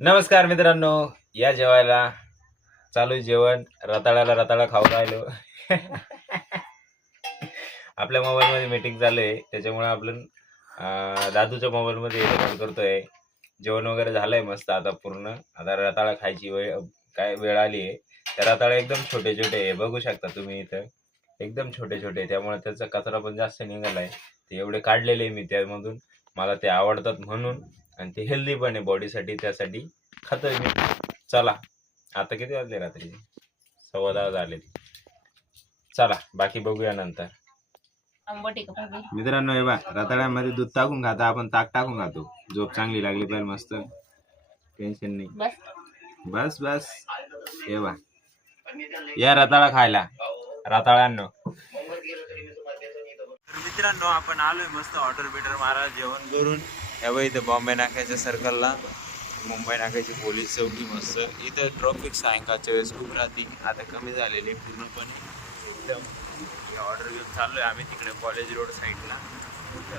नमस्कार मित्रांनो, या जेवायला. चालू आहे जेवण. रताळ्याला रताळा खाऊ राहिलो. आपल्या मोबाईलमध्ये मीटिंग चालू आहे, त्याच्यामुळे आपण दादूच्या मोबाईलमध्ये रेकॉर्ड करतोय. जेवण वगैरे झालंय मस्त आता पूर्ण. आता रताळा खायची वेळ आली आहे. त्या रताळे एकदम छोटे छोटे आहे, बघू शकता तुम्ही इथं. एकदम छोटे छोटे, त्यामुळे त्याचा कचरा पण जास्त निघालाय. ते एवढे काढलेले मी त्यामधून. मला ते आवडतात म्हणून, आणि ते हेल्दी पण आहे बॉडीसाठी, त्यासाठी खातोय मी. चला, आता किती वाजले रात्री? 10:15 झाले. चला, बाकी बघूया नंतर. मित्रांनो, हे बा रताळ्यामध्ये दूध टाकून खाता, आपण ताक टाकून खातो. झोप चांगली लागली पाहिजे, मस्त टेन्शन नाही. बस बस, हे बा या रताळा खायला, रताळ्यांनो. मित्रांनो, आपण आलोय मस्त ऑर्डर बिटर मारा जेवण करून. या इथं बॉम्बे नाक्याच्या सर्कलला मुंबई नाक्याची पोलीस चौकी मस्त. इथं ट्रॉफिक सायंकाळच्या वेळेस खूप राहते, आता कमी झालेली पूर्णपणे एकदम. ऑर्डर घेऊन चाललोय आम्ही तिकडे कॉलेज रोड साईडला.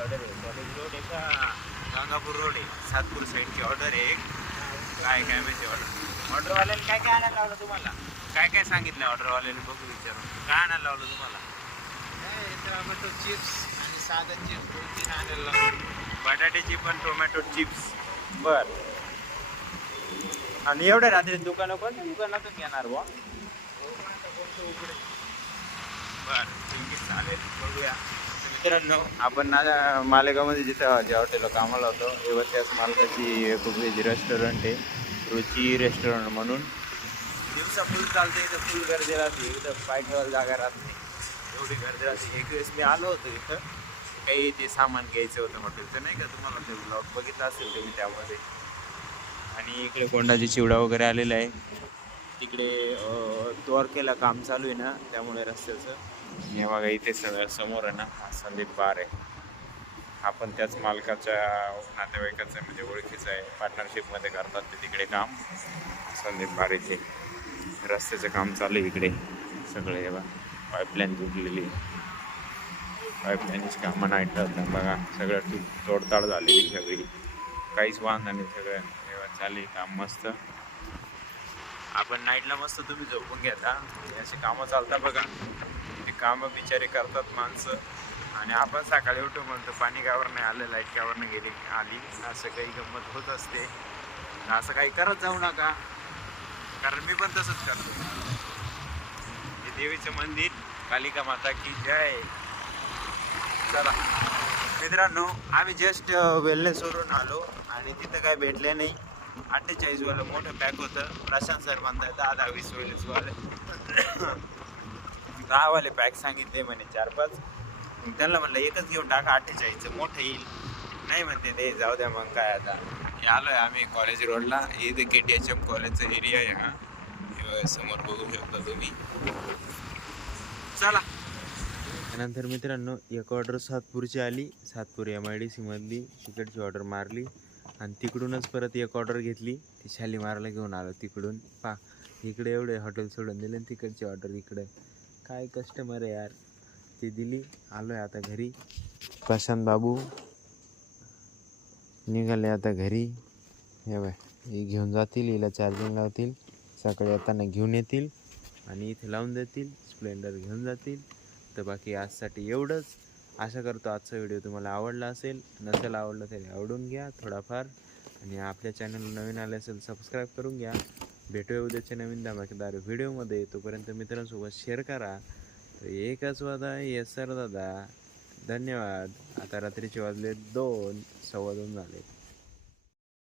ऑर्डर आहे कॉलेज रोड आहे का गंगापूर रोड आहे, सातपूर साईडची ऑर्डर आहे एक. काय काय माहिती ऑर्डरवाल्याने काय काय आणायला लावलं तुम्हाला? काय काय सांगितलं ऑर्डरवाल्याने? बघू विचारून काय आणायला लावलं तुम्हाला? टोमॅटो चिप्स आणि साधा चिप्स 2-3 आणायला लावलं. बटाट्याची पण टोमॅटो चिप्स. बर. आणि एवढ्या रात्री दुकानातून घेणार बुवा? बर, ठीक आहे, चालेल, बघूया. मित्रांनो, आपण मालेगावमध्ये जिथं ज्या हॉटेलला कामाला होतो, तेव्हा त्याच मालकाची खूप रेस्टॉरंट आहे, रुची रेस्टॉरंट म्हणून. दिवसा फुल चालते, इथं फुल गर्दी राहते, इथं पाय ठेवायला जागा राहत नाही, एवढी गर्दी राहते. एक वेळेस मी आलो होतो इथं, काही ते सामान घ्यायचं होतं हॉटेलचं, नाही का? तुम्हाला ते ब्लॉग बघितला असेल तुम्ही त्यामध्ये. आणि इकडे कोंडाची चिवडा वगैरे आलेला आहे. तिकडे द्वारकेला काम चालू आहे ना, त्यामुळे रस्त्याचं. हे बघा इथे समोर आहे ना, संदीप बार आहे. आपण त्याच मालकाच्या नातेवाईकाचं म्हणजे ओळखीचं आहे, पार्टनरशिपमध्ये करतात ते तिकडे काम. संदीप बार इथे रस्त्याचं काम चालू आहे इकडे सगळे. हे बघा पाईपलाईन तुटलेली, पाईपलाईनची कामं नाही ठरलं बघा, सगळं तोडताड झालेली सगळी, काहीच वाहन नाही सगळं. चालू आहे काम मस्त. आपण नाईटला मस्त तुम्ही झोपून घेता, असे कामं चालतात बघा. ते कामं बिचारे करतात माणसं, आणि आपण सकाळी उठू म्हणतो पाणी कावर नाही आलं, लाईट कावर नाही आली. असं काही गंमत होत असते. असं काही करत जाऊ नका, कारण मी पण तसंच करतो. हे देवीचं मंदिर, कालिका माता की जय. चला मित्रांनो, आम्ही जस्ट वेलनेसवरून आलो आणि तिथं काय भेटले नाही. 48 वाला मोठं पॅक होतं. प्रशांत सर म्हणतात 10-20 वेळेस वाले 10 वाले पॅक सांगितले म्हणे 4-5. त्यांना म्हटलं एकच घेऊन टाका, 48चं मोठं येईल. नाही म्हणते ते, जाऊ द्या मग काय आता. हे आलोय आम्ही कॉलेज रोडला. इथे KTHM कॉलेजचा एरिया आहे हा, समोर बघू शकता तुम्ही. चला. त्यानंतर मित्रांनो, एक ऑर्डर सातपूरची आली. सातपूर MIDC मधली तिकडची ऑर्डर मारली, आणि तिकडूनच परत एक ऑर्डर घेतली, ती शालीमारला घेऊन आलो तिकडून. इकडे एवढे हॉटेल सोडून दिले, आणि तिकडची ऑर्डर इकडे. काय कस्टमर आहे यार. ती दिली, आलोय आता घरी. प्रशांत बाबू निघाले आता घरी. हे बाय, हे घेऊन जातील, हिला चार्जिंग लावतील, सकाळी येताना घेऊन येतील आणि इथे लावून देतील. स्प्लेंडर घेऊन जातील. तर बाकी आजसाठी एवढंच. आशा करतो आजचा व्हिडिओ तुम्हाला आवडला असेल. नसेल आवडलं तरी आवडून घ्या थोडाफार, आणि आपल्या चॅनलला नवीन आले असेल सबस्क्राईब करून घ्या. भेटूया उद्याच्या नवीन धमाकेदार व्हिडिओमध्ये. तोपर्यंत मित्रांसोबत शेअर करा. तर एकच वादा, येस सर दादा. धन्यवाद. आता रात्रीचे वाजले 2, 2:15 झाले.